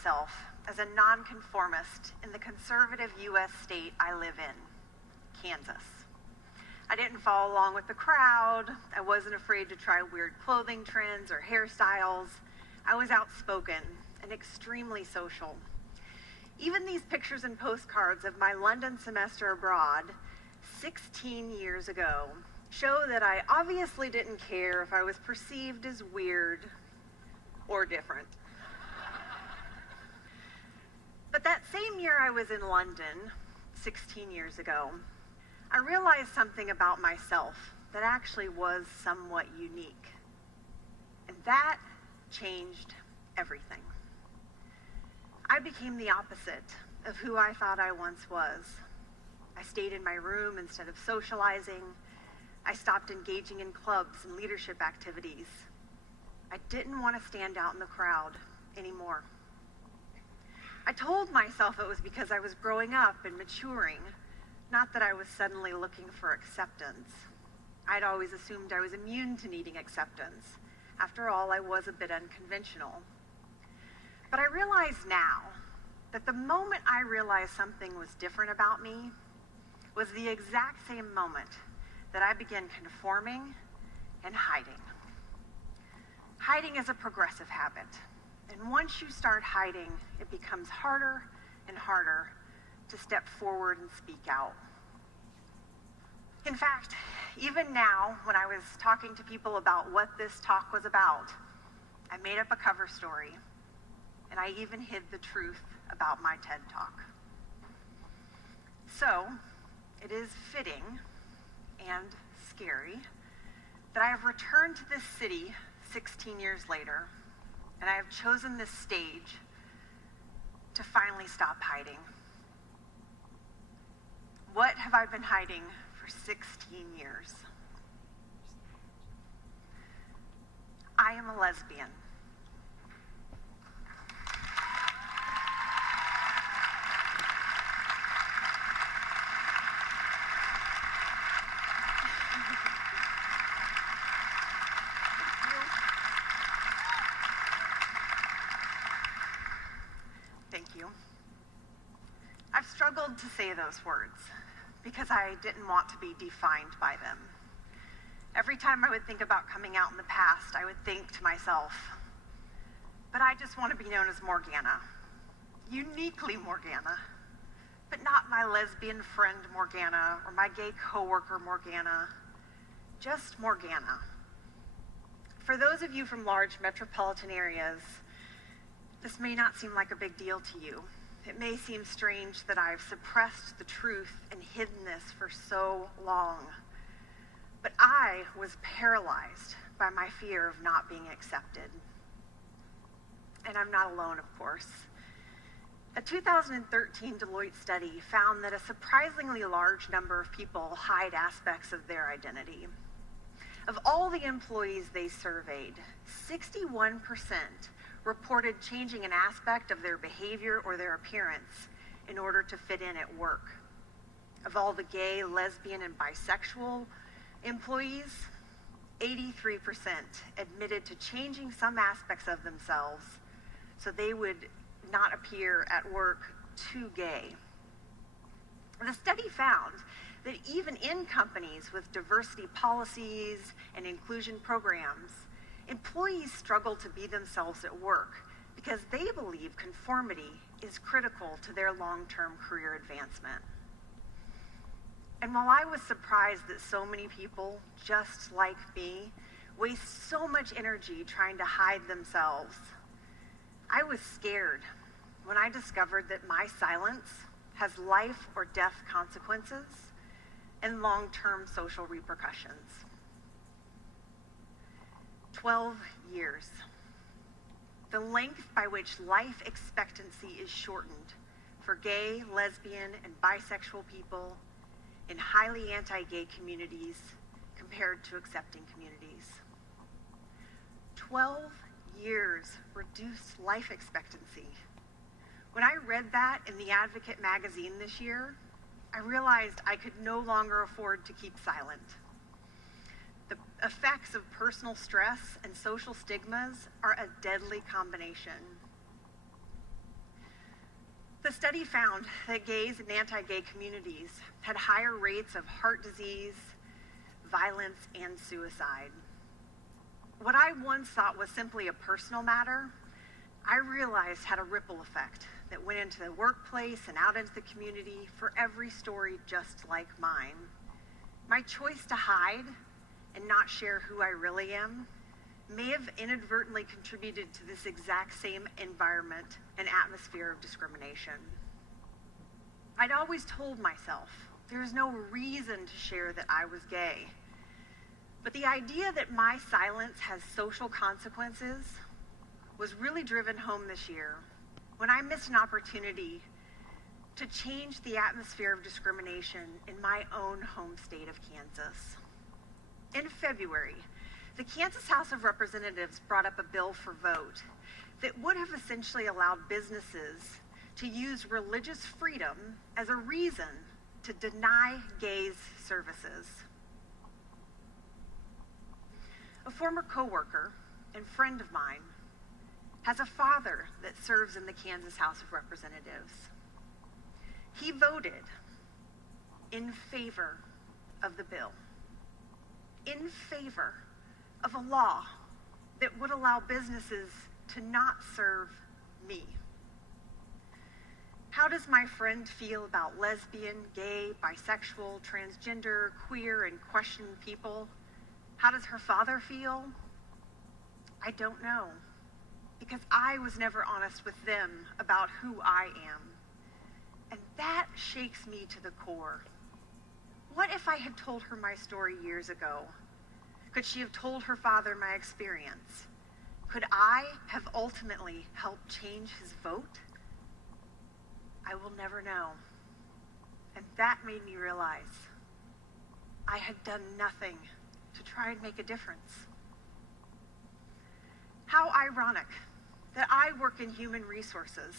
myself as a nonconformist in the conservative U.S. state I live in, Kansas. I didn't follow along with the crowd. I wasn't afraid to try weird clothing trends or hairstyles. I was outspoken and extremely social. Even these pictures and postcards of my London semester abroad 16 years ago show that I obviously didn't care if I was perceived as weird or different. But that same year I was in London, 16 years ago, I realized something about myself that actually was somewhat unique. And that changed everything. I became the opposite of who I thought I once was. I stayed in my room instead of socializing. I stopped engaging in clubs and leadership activities. I didn't want to stand out in the crowd anymore. I told myself it was because I was growing up and maturing, not that I was suddenly looking for acceptance. I'd always assumed I was immune to needing acceptance. After all, I was a bit unconventional. But I realize now that the moment I realized something was different about me was the exact same moment that I began conforming and hiding. Hiding is a progressive habit. And once you start hiding, it becomes harder and harder to step forward and speak out. In fact, even now, when I was talking to people about what this talk was about, I made up a cover story, and I even hid the truth about my TED Talk. So, it is fitting and scary that I have returned to this city 16 years later, and I have chosen this stage to finally stop hiding. What have I been hiding for 16 years? I am a lesbian. Thank you. I've struggled to say those words because I didn't want to be defined by them. Every time I would think about coming out in the past, I would think to myself, but I just want to be known as Morgana, uniquely Morgana, but not my lesbian friend Morgana or my gay coworker Morgana, just Morgana. For those of you from large metropolitan areas, this may not seem like a big deal to you. It may seem strange that I've suppressed the truth and hidden this for so long. But I was paralyzed by my fear of not being accepted. And I'm not alone, of course. A 2013 Deloitte study found that a surprisingly large number of people hide aspects of their identity. Of all the employees they surveyed, 61% reported changing an aspect of their behavior or their appearance in order to fit in at work. Of all the gay, lesbian, and bisexual employees, 83% admitted to changing some aspects of themselves so they would not appear at work too gay. The study found that even in companies with diversity policies and inclusion programs, employees struggle to be themselves at work because they believe conformity is critical to their long-term career advancement. And while I was surprised that so many people, just like me, waste so much energy trying to hide themselves, I was scared when I discovered that my silence has life or death consequences and long-term social repercussions. 12 years. The length by which life expectancy is shortened for gay, lesbian, and bisexual people in highly anti-gay communities compared to accepting communities. 12 years reduced life expectancy. When I read that in The Advocate magazine this year, I realized I could no longer afford to keep silent. The effects of personal stress and social stigmas are a deadly combination. The study found that gays and anti-gay communities had higher rates of heart disease, violence, and suicide. What I once thought was simply a personal matter, I realized had a ripple effect that went into the workplace and out into the community for every story just like mine. My choice to hide and not share who I really am may have inadvertently contributed to this exact same environment and atmosphere of discrimination. I'd always told myself there's no reason to share that I was gay. But the idea that my silence has social consequences was really driven home this year when I missed an opportunity to change the atmosphere of discrimination in my own home state of Kansas. In February, the Kansas House of Representatives brought up a bill for vote that would have essentially allowed businesses to use religious freedom as a reason to deny gays services. A former coworker and friend of mine has a father that serves in the Kansas House of Representatives. He voted in favor of the bill, in favor of a law that would allow businesses to not serve me. How does my friend feel about lesbian, gay, bisexual, transgender, queer, and questioning people? How does her father feel? I don't know, because I was never honest with them about who I am. And that shakes me to the core. What if I had told her my story years ago? Could she have told her father my experience? Could I have ultimately helped change his vote? I will never know. And that made me realize I had done nothing to try and make a difference. How ironic that I work in human resources,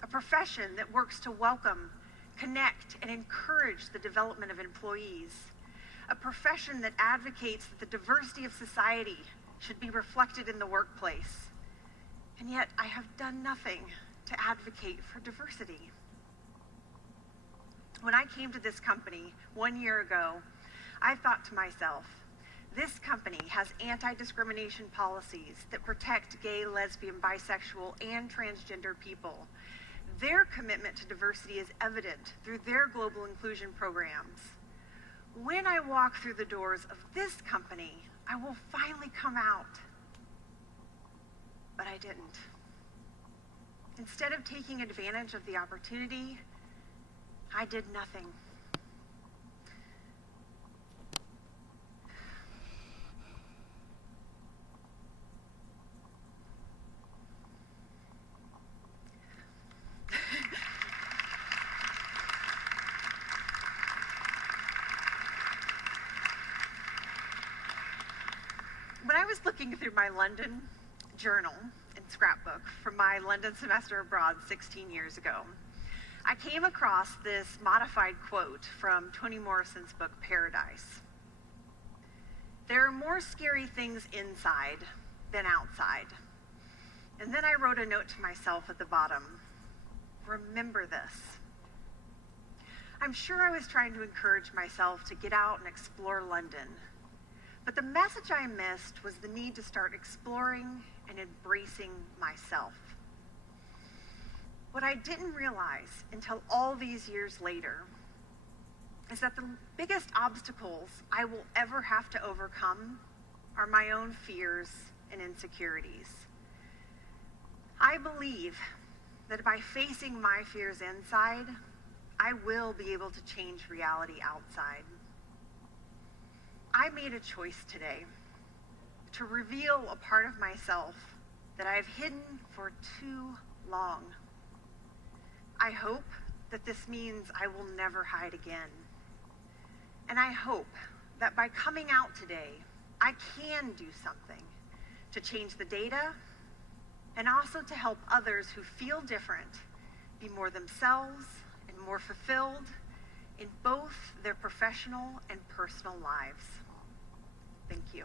a profession that works to welcome, connect, and encourage the development of employees, a profession that advocates that the diversity of society should be reflected in the workplace. And yet I have done nothing to advocate for diversity. When I came to this company 1 year ago, I thought to myself, this company has anti-discrimination policies that protect gay, lesbian, bisexual, and transgender people. Their commitment to diversity is evident through their global inclusion programs. When I walk through the doors of this company, I will finally come out. But I didn't. Instead of taking advantage of the opportunity, I did nothing. When I was looking through my London journal and scrapbook from my London semester abroad 16 years ago, I came across this modified quote from Toni Morrison's book, Paradise. There are more scary things inside than outside. And then I wrote a note to myself at the bottom, remember this. I'm sure I was trying to encourage myself to get out and explore London. But the message I missed was the need to start exploring and embracing myself. What I didn't realize until all these years later is that the biggest obstacles I will ever have to overcome are my own fears and insecurities. I believe that by facing my fears inside, I will be able to change reality outside. I made a choice today to reveal a part of myself that I have hidden for too long. I hope that this means I will never hide again. And I hope that by coming out today, I can do something to change the data and also to help others who feel different be more themselves and more fulfilled in both their professional and personal lives. Thank you.